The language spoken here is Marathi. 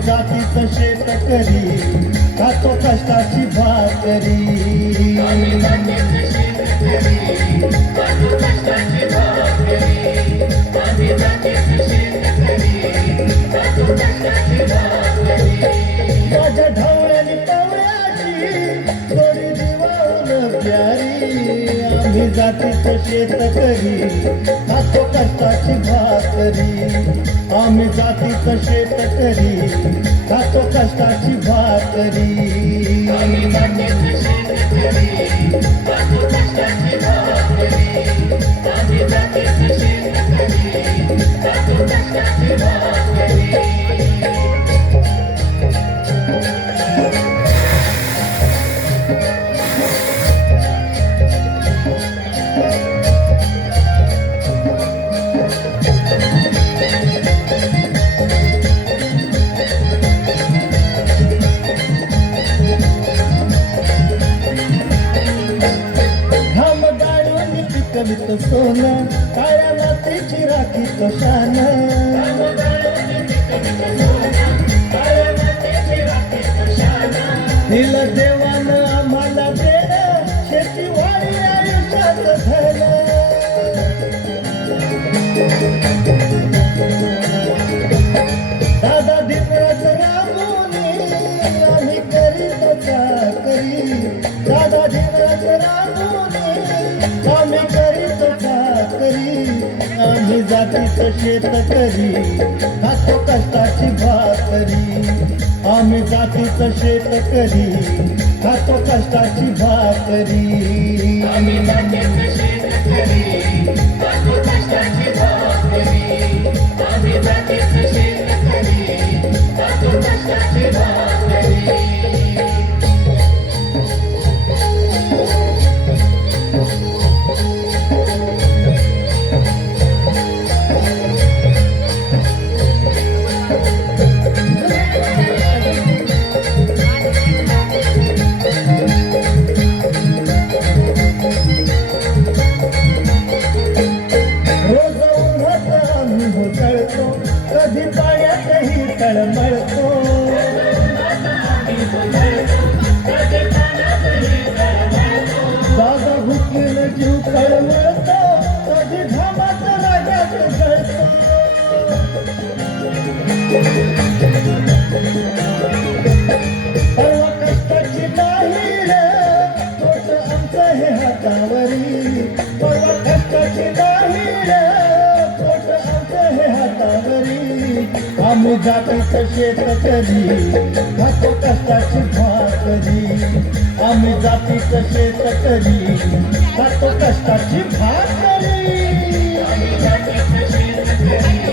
जातीचं शेतकरी खातो कष्टाची भाकरी आम्ही जातीचं शेतकरी खातो कष्टाची भाकरी माझ्या ढवळ्यानी टवळ्याची थोडी दिवाळून प्यारी आम्ही जातीचं शेतकरी खातो कष्टाची भाकरी आम्ही जातीचं शेतकरी खातो कष्टाची भाकरी कवित सोनं काळ्या मातीची राखी कशान दिलं देवानं आम्हाला देणं शेतीवाडी आयुष्यात धन दादा दिवस राबून आम्ही करीत चाकरी दादा दिवस राबून आम्ही करीत चाकरी आम्ही जातीचं शेतकरी खातो कष्टाची भाकरी आम्ही जातीचं शेतकरी खातो कष्टाची भाकरी आम्ही जातीचं शेतकरी खातो कष्टाची भाकरी आम्ही जातीचं शेतकरी खातो कष्टाची भाकरी कधी पाण्यातही तळमळतो दादा भुकेला जीव तळमळतो कधी घामात रागात जळतो परवा कष्टाची नाही रे तोच आमचं हे हातावरी परवा कष्टाची नाही रे तोच आमचं हे हातावरी आम्ही जातीचं शेतकरी खातो कष्टाची भाकरी आम्ही जातीचं शेतकरी खातो कष्टाची भाकरी आम्ही जातीचं शेतकरी